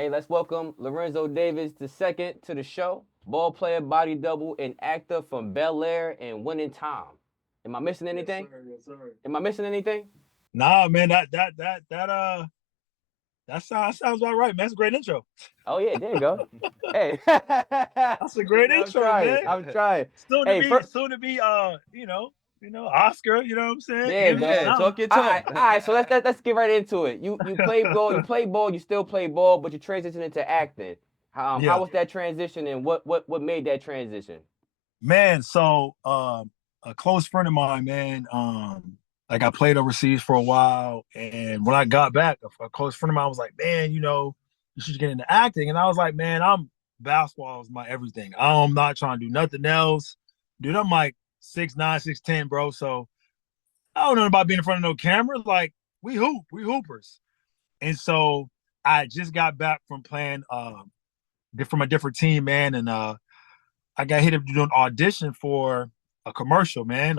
Hey, let's welcome Lorenzo Davis II to the show. Ball player, body double, and actor from Bel Air and Winning Time. Am I missing anything? Yes, sir. Yes, sir. Am I missing anything? Nah, man, that sounds about right, man. That's a great intro. Oh yeah, there you go. Hey, That's a great I'm intro, trying. man. I'm trying. Soon to Hey, be, soon to be, Oscar. You know what I'm saying? yeah, Emmy, man. Yeah, something. talk your All talk. right, all right. So let's get right into it. You play ball. You play ball. You still play ball, but you transition into acting. How Yeah, was that transition, and what made that transition? man. So, a close friend of mine, man. Like I played overseas for a while, and when I got back, a close friend of mine was like, "Man, you should get into acting." And I was like, "Man, basketball is my everything. I'm not trying to do nothing else, dude. I'm like 6'9", 6'10", bro. So I don't know about being in front of no cameras. Like we hoopers. And so I just got back from playing from a different team, man, and I got hit up to do an audition for a commercial, man.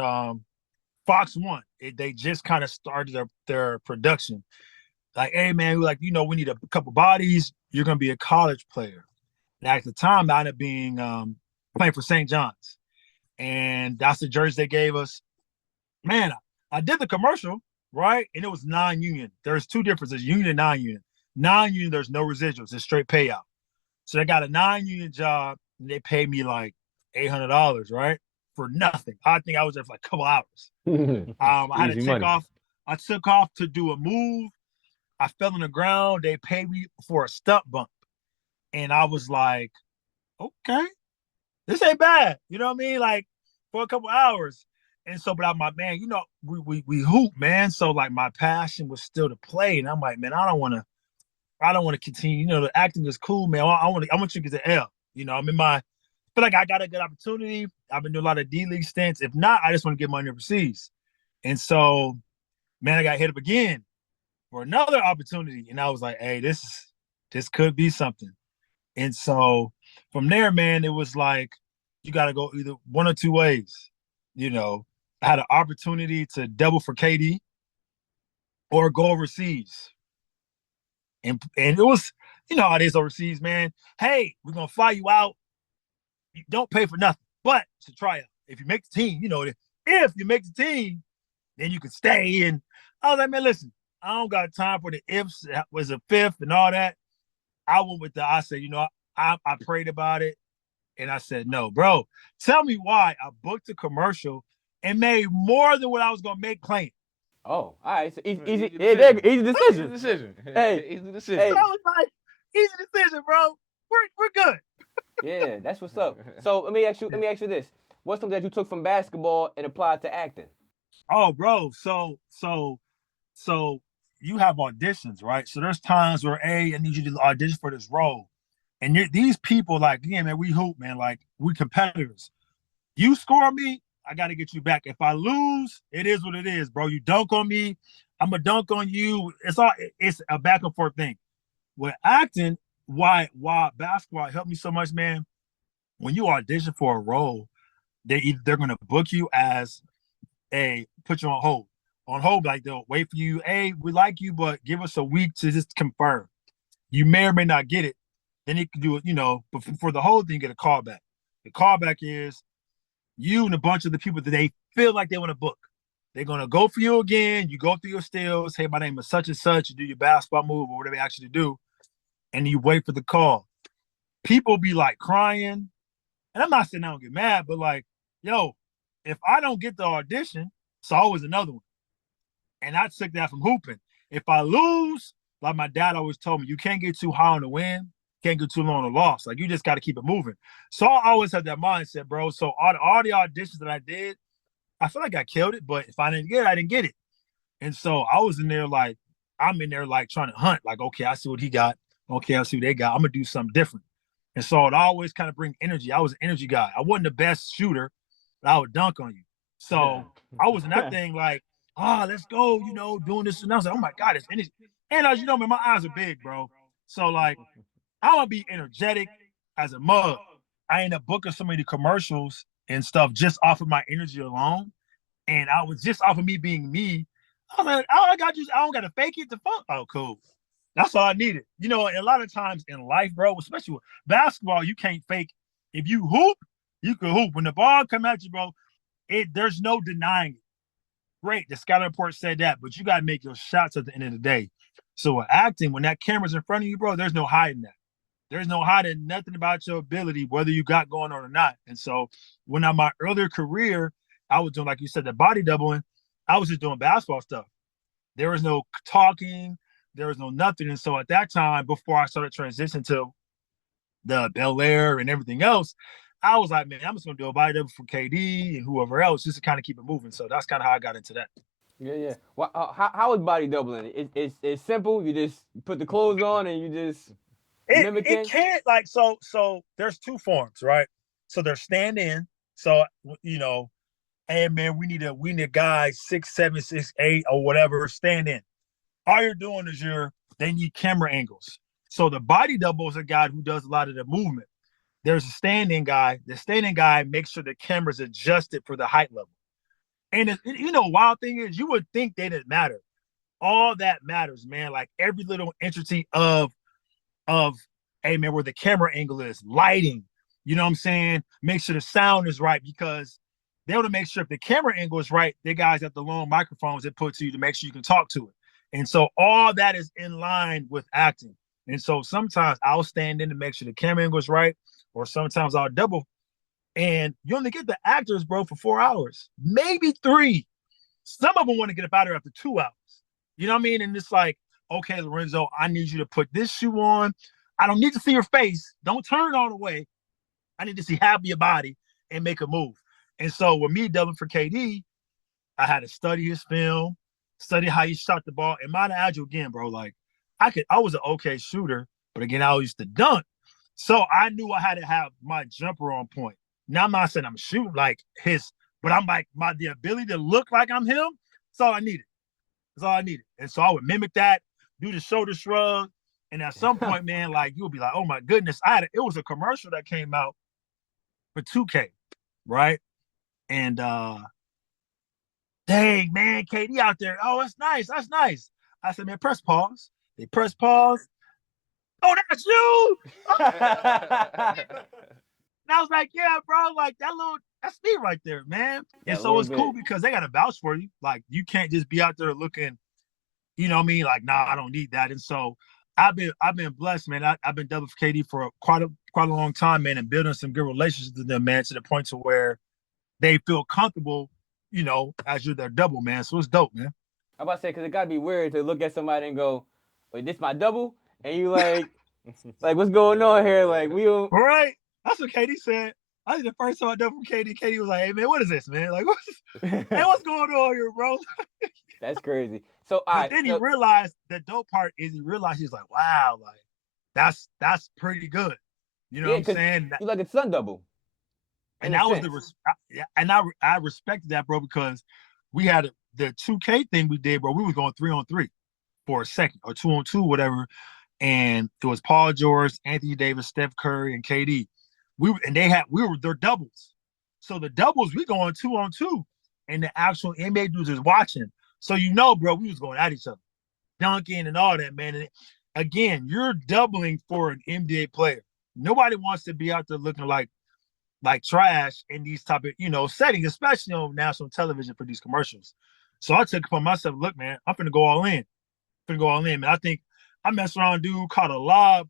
Fox One. They just kind of started their production. Like, hey man, we need a couple bodies. You're gonna be a college player. And at the time, I ended up being playing for St. John's, and that's the jersey they gave us. Man, I did the commercial, right? And it was non-union. There's two differences: union and non-union. Non-union, there's no residuals; it's straight payout. So I got a non-union job, and they paid me like $800, right, for nothing. I think I was there for like a couple hours. I had to Easy take money. off. I took off to do a move. I fell on the ground. They paid me for a stunt bump, and I was like, okay, this ain't bad. You know what I mean? Like for a couple hours. And so, but I'm like, man, we hoop, man. So like my passion was still to play. And I'm like, man, I don't want to continue. The acting is cool, man. I want you to get the L. I'm in my I feel like I got a good opportunity. I've been doing a lot of D League stints. If not, I just want to get money overseas. And so, man, I got hit up again for another opportunity. And I was like, hey, this could be something. And so from there, man, it was like you got to go either one or two ways. You know, I had an opportunity to double for KD or go overseas. And it was, how it is overseas, man. Hey, we're gonna fly you out. You don't pay for nothing, but to try out. If you make the team, if you make the team, then you can stay. And I was like, man, listen, I don't got time for the ifs. That was a fifth and all that. I went with I said, I prayed about it. And I said, no, bro, tell me why I booked a commercial and made more than what I was going to make playing. Oh, all right. So easy, Easy easy, yeah, there, decision. easy Easy decision. decision. Hey, Easy So decision. hey, I was like, easy decision, bro. We're good. yeah, that's what's up. So let me ask you this: what's something that you took from basketball and applied to acting? Oh, bro. So you have auditions, right? So there's times where, hey, I need you to audition for this role. And these people, like, yeah, man, we hoop, man. Like, we competitors. You score me, I got to get you back. If I lose, it is what it is, bro. You dunk on me, I'm going to dunk on you. It's a back and forth thing. With acting, why basketball helped me so much, man. When you audition for a role, they're going to book you as put you on hold. On hold, like they'll wait for you. Hey, we like you, but give us a week to just confirm. You may or may not get it. Then you can do it, but for the whole thing, you get a callback. The callback is you and a bunch of the people that they feel like they want to book. They're going to go for you again. You go through your stills. Hey, my name is such and such. You do your basketball move or whatever they ask you to do. And you wait for the call. People be like crying. And I'm not saying I don't get mad, but like, yo, if I don't get the audition, it's always another one. And I took that from hooping. If I lose, like my dad always told me, you can't get too high on the win, can't get too low on the loss. Like you just got to keep it moving. So I always had that mindset, bro. So all the auditions that I did, I feel like I killed it. But if I didn't get it, I didn't get it. And so I was in there like, I'm in there like trying to hunt. Like, okay, I see what he got. Okay, I see what they got. I'm gonna do something different. And so it always kind of bring energy. I was an energy guy. I wasn't the best shooter, but I would dunk on you. So I was in that thing like, let's go, doing this. And I was like, oh my God, it's energy. And as you know, man, my eyes are big, bro. So like, I want to be energetic as a mug. I ended up booking so many commercials and stuff just off of my energy alone. And I was just off of me being me. I was like, I don't got to fake it to funk. Oh, cool. That's all I needed. You know, a lot of times in life, bro, especially with basketball, you can't fake. If you hoop, you can hoop. When the ball come at you, bro, there's no denying it. Great, the scouting report said that, but you gotta make your shots at the end of the day. So with acting, when that camera's in front of you, bro, there's no hiding that. There's no hiding nothing about your ability, whether you got going on or not. And so when I'm my earlier career, I was doing, like you said, the body doubling. I was just doing basketball stuff. There was no talking, there was no nothing. And so at that time, before I started transitioning to the Bel Air and everything else, I was like, man, I'm just gonna do a body double for KD and whoever else, just to kind of keep it moving. So that's kind of how I got into that. Yeah, yeah. Well, how is body doubling? It's simple. You just put the clothes on and you just It mimicking. can't like so. There's two forms, right? So there's stand in. So you know, hey man, we need a guy 6'7", 6'8", or whatever, stand in. All you're doing is they need camera angles. So the body double is a guy who does a lot of the movement. There's a stand-in guy. The stand-in guy makes sure the camera's adjusted for the height level. And you know, wild thing is, you would think they didn't matter. All that matters, man. Like every little entity of hey man, where the camera angle is, lighting. You know what I'm saying? Make sure the sound is right, because they want to make sure if the camera angle is right, they guys have the long microphones they put to you to make sure you can talk to it. And so all that is in line with acting. And so sometimes I'll stand in to make sure the camera angle is right, or sometimes I'll double. And you only get the actors, bro, for 4 hours, maybe 3. Some of them want to get up out of there after 2 hours. You know what I mean? And it's like, okay, Lorenzo, I need you to put this shoe on. I don't need to see your face. Don't turn all the way. I need to see half of your body and make a move. And so with me doubling for KD, I had to study his film, study how he shot the ball. And mind agile again, bro. Like I was an okay shooter, but again, I used to dunk. So I knew I had to have my jumper on point. Now I'm not saying I'm shooting like his, but I'm like the ability to look like I'm him. That's all I needed. That's all I needed. And so I would mimic that, do the shoulder shrug. And at some point, man, like you'll be like, oh my goodness. It was a commercial that came out for 2K, right? And dang, man, KD out there. Oh, that's nice. That's nice. I said, man, press pause. They press pause. Oh, that's you. And I was like, yeah, bro, like that's me right there, man. And That so little it's cool bit. because they got to vouch for you. Like you can't just be out there looking, you know what I mean? Like, nah, I don't need that. And so I've been blessed, man. I've been double for KD for quite a long time, man, and building some good relationships with them, man, to the point to where they feel comfortable, you know, as you're their double, man. So it's dope, man. I'm about to say, because it got to be weird to look at somebody and go, wait, this my double? And you like, what's going on here? Like, we don't. All right. That's what KD said. I think the first time I double from KD was like, hey, man, what is this, man? Like, hey, what's going on here, bro? That's crazy. So, all But right. then he So, realized the dope part is he realized he's like, wow, like that's pretty good. You know what yeah, I'm because saying? you like a sun double in And a that was sense. and I respected that, bro, because we had the 2K thing we did, bro. We was going 3-on-3 for a second, or 2-on-2, whatever. And it was Paul George, Anthony Davis, Steph Curry, and KD. We were their doubles. So the doubles, we going 2-on-2, and the actual NBA dudes is watching. So you know, bro, we was going at each other, dunking and all that, man. And again, you're doubling for an NBA player. Nobody wants to be out there looking like trash in these type of, you know, settings, especially on national television for these commercials. So I took it upon myself, look, man, I'm finna go all in. Finna go all in, man. I think I messed around, dude, caught a lob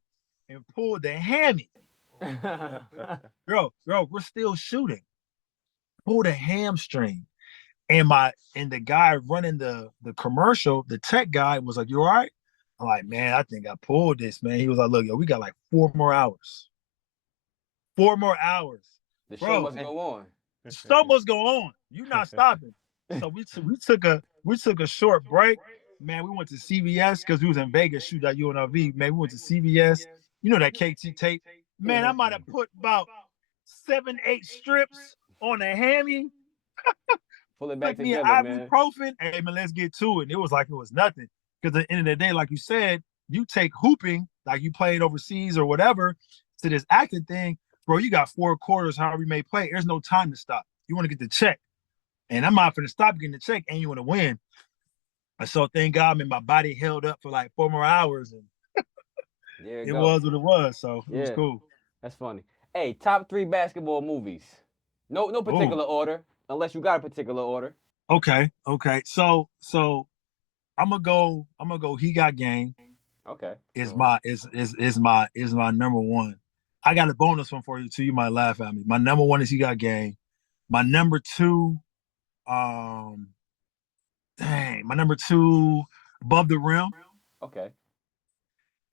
and pulled the hammy. Bro, we're still shooting. Pulled a hamstring. And the guy running the commercial, the tech guy was like, you all right? I'm like, man, I think I pulled this, man. He was like, look, yo, we got like 4 more hours. 4 more hours. The show Bro, must and go on. so much go on. You're not stopping. So we took a short break. Man, we went to CVS because we was in Vegas shooting at UNLV. Man, we went to CVS. You know that KT tape. Man, I Mhm. might have put about 7, 8 strips on a hammy. Pull it back Took me an together, man. ibuprofen. Hey man, let's get to it. And it was like it was nothing. Because at the end of the day, like you said, you take hooping, like you played overseas or whatever, to this acting thing, bro. You got 4 quarters, however you may play. There's no time to stop. You want to get the check. And I'm not going to stop getting the check and you want to win. So thank God, man, my body held up for like 4 more hours, and There you it go. was what it was. So it was Yeah, cool. that's funny. Hey, top 3 basketball movies. No Oh, particular order, unless you got a particular order. okay. So I'm gonna go. He Got Game Okay. is So, my number one. I got a bonus one for you too. You might laugh at me. My number one is He Got Game. My number two, um, my number two, Above the Rim, okay.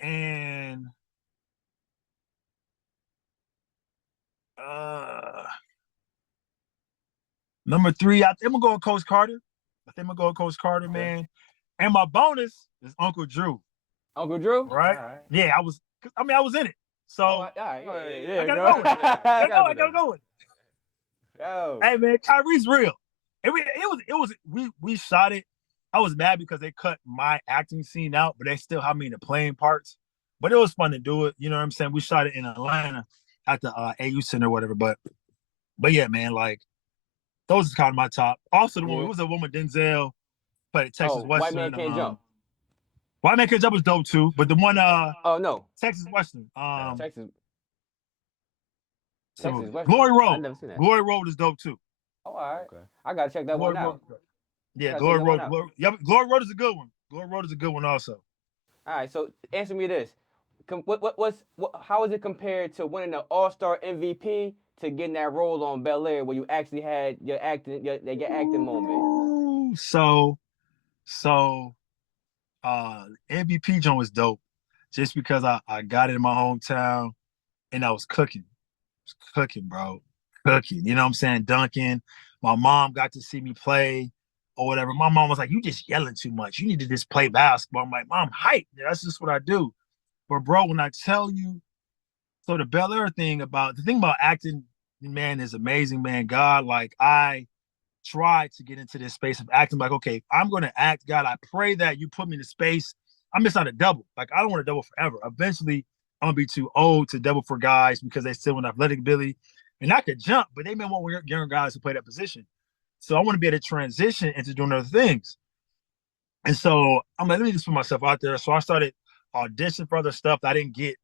and uh, number three, I think I'm gonna go with Coach Carter. I think I'm gonna go with Coach Carter, Okay. man. And my bonus is Uncle Drew. Uncle Drew? Right? All right. Yeah, I was. I mean, I was in it, Oh, so all right. I Yeah, gotta go. go with it. I gotta I put gotta that. go with it. Yo. Hey man, Kyrie's real. It was we shot it. I was mad because they cut my acting scene out, but they still had me in the playing parts. But it was fun to do it. You know what I'm saying? We shot it in Atlanta at the AU Center or whatever. But yeah, man, like those is kind of my top. Also, the one it Yeah. was a woman Denzel played Texas Oh, White Man Western. Can't Jump. White Man Can't Jump was dope too. But the one Oh no, Texas Western Texas movie. Western. Glory I Road. never seen that. Glory Road is dope too. Oh, all right. Okay. I gotta check that Glory one Road. out. I Yeah, gotta check Glory that one Road. out. Glory Road is a good one. Glory Road is a good one also. All right. So answer me this: how is it compared to winning the All Star MVP to getting that role on Bel Air where you actually had your acting moment? Ooh, so MVP joint was dope. Just because I got it in my hometown and I was cooking. Cooking, bro. Cooking. You know what I'm saying? Dunking. My mom got to see me play or whatever. My mom was like, "You just yelling too much. You need to just play basketball." I'm like, "Mom, hype. That's just what I do." But bro, when I tell you, so the thing about acting, man, is amazing, man. God, like I tried to get into this space of acting. Like, okay, I'm gonna act, God. I pray that you put me in a space. I'm just not a double. Like, I don't want to double forever. Eventually, I'm gonna be too old to double for guys because they still want athletic ability. And I could jump, but they may want younger guys to play that position. So I want to be able to transition into doing other things. And so I'm like, let me just put myself out there. So I started auditioning for other stuff that I didn't get.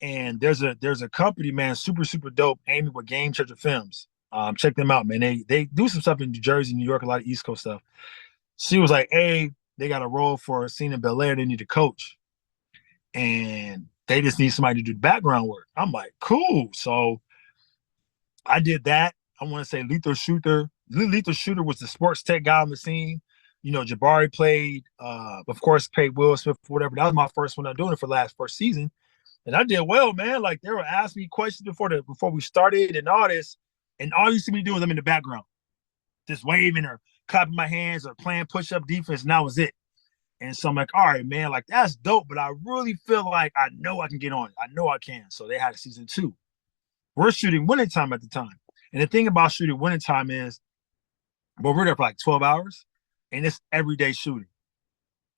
And there's a company, man, super dope, aiming with Game Changer Films. Check them out, man. They do some stuff in New Jersey, New York, a lot of East Coast stuff. She was like, "Hey, they got a role for a scene in Bel Air. They need a coach, and they just need somebody to do the background work." I'm like, "Cool." So I did that. I want to say Lethal Shooter. Lethal Shooter was the sports tech guy on the scene. You know, Jabari played, of course, played Will Smith, whatever. That was my first one. I'm doing it for last first season. And I did well, man. Like they were asking me questions before we started and all this. And all you see me doing is I'm in the background, just waving or clapping my hands or playing push-up defense, and that was it. And so I'm like, all right, man, like that's dope, but I really feel like I know I can get on it. I know I can. So they had a season two. We're shooting winning time at the time. And the thing about shooting winning time is, well, we're there for like 12 hours and it's everyday shooting.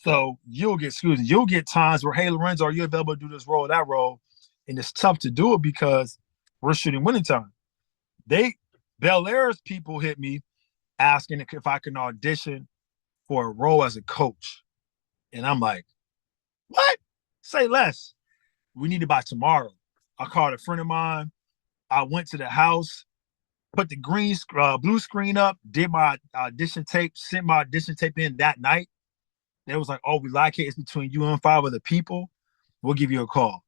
So you'll get times where, hey, Lorenzo, are you available to do this role or that role? And it's tough to do it because we're shooting winning time. They Bel Air's people hit me asking if I can audition for a role as a coach. And I'm like, what? Say less. We need it by tomorrow. I called a friend of mine. I went to the house, put the blue screen up, did my audition tape, sent my audition tape in that night. They was like, "Oh, we like it. It's between you and 5 other people. We'll give you a call."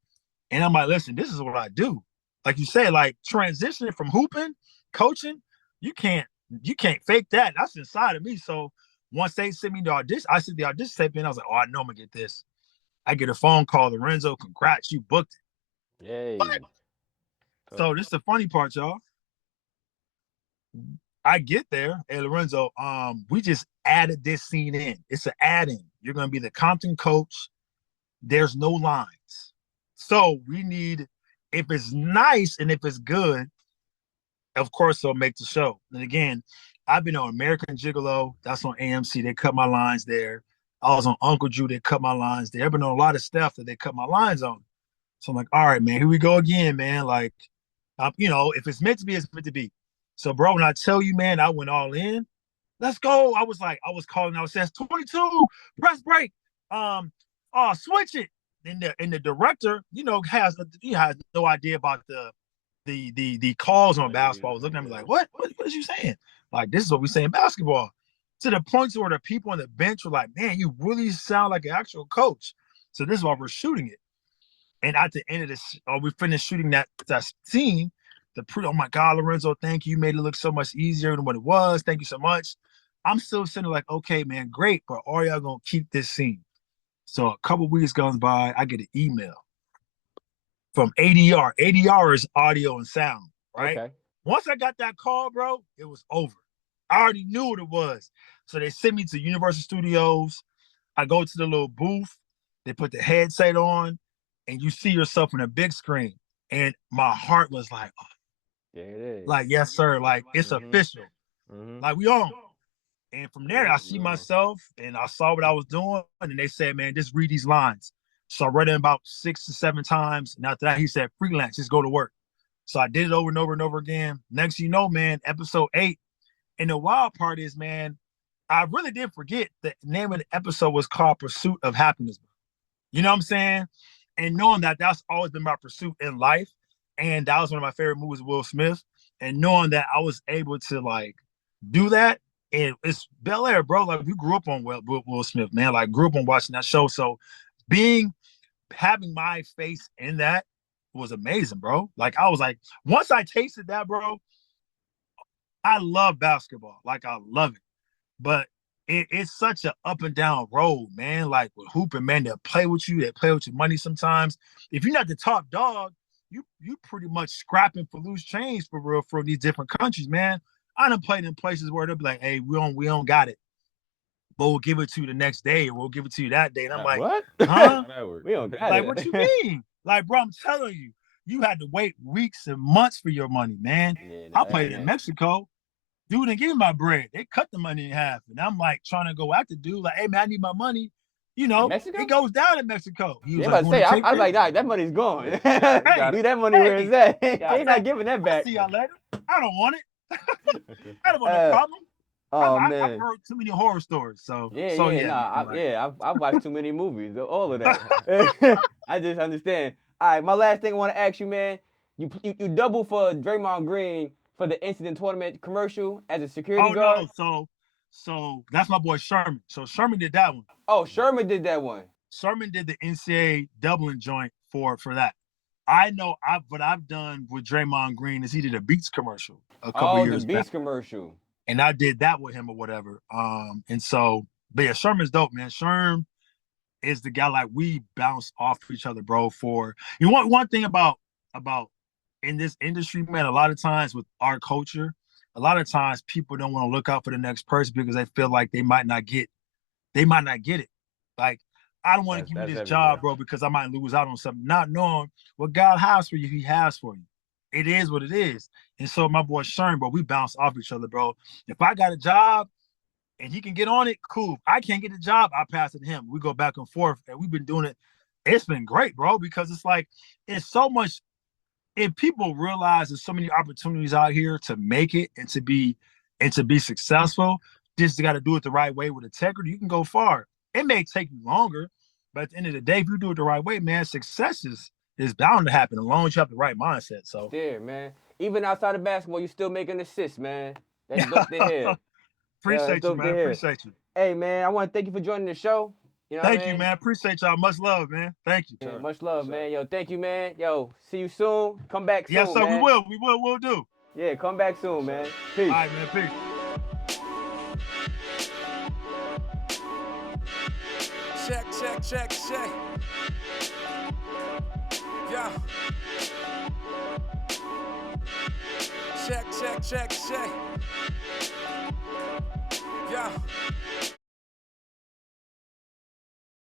And I'm like, "Listen, this is what I do." Like you said, like transitioning from hooping, coaching, you can't you can't fake that. That's inside of me. So once they sent me the audition, I sent the audition tape in. I was like, "Oh, I know I'm gonna get this." I get a phone call, Lorenzo, congrats, you booked it. What? Yay. So this is the funny part, y'all. I get there, hey Lorenzo, we just added this scene in. It's an add-in. You're gonna be the Compton coach. There's no lines. So we need, if it's nice and if it's good, of course they'll make the show. And again, I've been on American Gigolo, that's on AMC. They cut my lines there. I was on Uncle Drew, they cut my lines there. I've been on a lot of stuff that they cut my lines on. So I'm like, all right, man, here we go again, man. Like, if it's meant to be, it's meant to be. So, bro, when I tell you, man, I went all in. let's go. I was calling out, says 22, press break. Switch it. And the director, he has no idea about the calls on basketball. I was looking at me like, what is you saying? Like, this is what we say in basketball. To the point where the people on the bench were like, man, you really sound like an actual coach. So this is why we're shooting it. And at the end of this, we finished shooting that scene. Oh my God, Lorenzo, thank you. You made it look so much easier than what it was. Thank you so much. I'm still sitting like, okay, man, great, but are y'all gonna keep this scene? So a couple weeks goes by, I get an email from ADR. ADR is audio and sound, right? Okay. Once I got that call, bro, it was over. I already knew what it was. So they sent me to Universal Studios. I go to the little booth. They put the headset on, and you see yourself in a big screen. And my heart was like, oh, there it is. Like, yes, sir. Like, it's official. Like, we on. And from there, I see myself, and I saw what I was doing, and they said, man, just read these lines. So I read it about 6 to 7 times, and after that, he said, freelance, just go to work. So I did it over and over and over again. Next you know, man, episode 8. And the wild part is, man, I really did forget the name of the episode was called Pursuit of Happiness. You know what I'm saying? And knowing that that's always been my pursuit in life, and that was one of my favorite movies with Will Smith, and knowing that I was able to, like, do that, and it's Bel Air, bro. Like, we grew up on Will Smith, man. Like, grew up on watching that show. So having my face in that was amazing, bro. Like, I was like, once I tasted that, bro, I love basketball. Like, I love it. But it's such an up and down road, man. Like, with hooping, man, they'll play with you. They play with your money sometimes. If you're not the top dog, you pretty much scrapping for loose change for real for these different countries, man. I done played in places where they'll be like, hey, we don't got it, but we'll give it to you the next day, or we'll give it to you that day. And I'm like, what? Huh? We don't got like, it. what you mean? Like, bro, I'm telling you, you had to wait weeks and months for your money, man. Yeah, I played in Mexico. Dude didn't give me my bread. They cut the money in half. And I'm like trying to go after dude, like, hey, man, I need my money. You know, it goes down in Mexico. He was about to say, I was like, nah, that money's gone. Leave that money where it's at. They're not giving that back. I'll see y'all later. I don't want it. I don't want no problem. Oh, man. man. I've heard too many horror stories. I've watched too many movies, all of that. I just understand. All right, my last thing I want to ask you, man. You double for Draymond Green for the incident tournament commercial as a security guard. No, so that's my boy Sherman. So Sherman did that one. Oh, Sherman did that one. Sherman did the NCAA doubling joint for that. I know what I've done with Draymond Green is he did a Beats commercial a couple years back. The Beats commercial. And I did that with him or whatever. And so, but yeah, Sherman's dope, man. Sherm is the guy, like, we bounce off each other, bro. For one thing about in this industry, man, a lot of times with our culture, a lot of times people don't want to look out for the next person because they feel like they might not get it. Like, I don't want to give you this job, bro, because I might lose out on something, not knowing what God has for you, he has for you. It is what it is. And so my boy Sherm, bro, we bounce off each other, bro. If I got a job and he can get on it, cool. If I can't get a job, I pass it to him. We go back and forth, and we've been doing it. It's been great, bro, because it's like, it's so much. If people realize there's so many opportunities out here to make it and to be successful, just got to do it the right way with integrity, you can go far. It may take you longer, but at the end of the day, if you do it the right way, man, success is bound to happen as long as you have the right mindset. So there, man. Even outside of basketball, you still making assists, man. That's dope to hear. Appreciate you, man. Appreciate you. Hey, man, I want to thank you for joining the show. You know thank you, man. Appreciate y'all. Much love, man. Thank you. Yeah, much love, man. Yo, thank you, man. Yo, see you soon. Come back soon, yes, sir. Man. We'll do. Yeah, come back soon, man. Peace. All right, man. Peace. Check. Yeah. Check. Yeah.